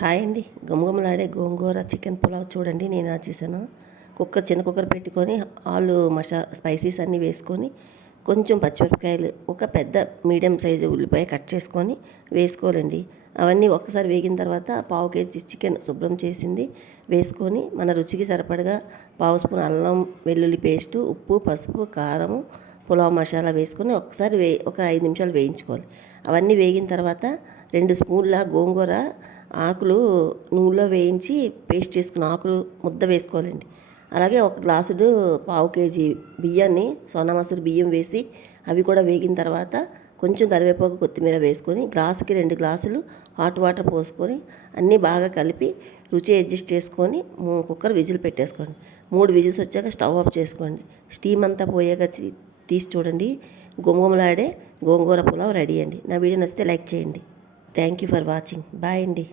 Hi అండి. గుమగుమలాడే గోంగూర chicken pulao చూడండి నేను చేశాను. కుక్కర్ చిన్న కుక్కర్ పెట్టుకొని ఆలు మసా స్పైసీస్ అన్నీ వేసుకొని కొంచెం పచ్చిమిరపకాయలు ఒక పెద్ద మీడియం సైజు ఉల్లిపాయ కట్ చేసుకొని వేసుకోవాలండి. అవన్నీ ఒక్కసారి వేగిన తర్వాత పావు కేజీ చికెన్ శుభ్రం చేసింది. వేసుకొని మన రుచికి సరిపడగా పావు స్పూన్ అల్లం వెల్లుల్లి పేస్టు ఉప్పు పసుపు కారము పులావ్ మసాలా వేసుకొని ఒకసారి వే ఒక ఐదు నిమిషాలు వేయించుకోవాలి. అవన్నీ వేగిన తర్వాత రెండు స్పూన్ల గోంగూర ఆకులు నూనెలో వేయించి పేస్ట్ చేసుకున్న ఆకులు ముద్ద వేసుకోవాలండి. అలాగే ఒక గ్లాసుడు పావు కేజీ బియ్యాన్ని సోనా మసూరి బియ్యం వేసి అవి కూడా వేగిన తర్వాత కొంచెం కరివేపాకు కొత్తిమీర వేసుకొని గ్లాసుకి రెండు గ్లాసులు హాట్ వాటర్ పోసుకొని అన్నీ బాగా కలిపి రుచి అడ్జస్ట్ చేసుకొని కుక్కర్ విజిల్ పెట్టేసుకోండి. మూడు విజిల్స్ వచ్చాక స్టవ్ ఆఫ్ చేసుకోండి. స్టీమ్ అంతా పోయాక తీసి చూడండి. గుమగుమలాడే గోంగూర పులావ్ రెడీ అండి. నా వీడియో నచ్చితే లైక్ చేయండి. Thank you for watching bye అండి.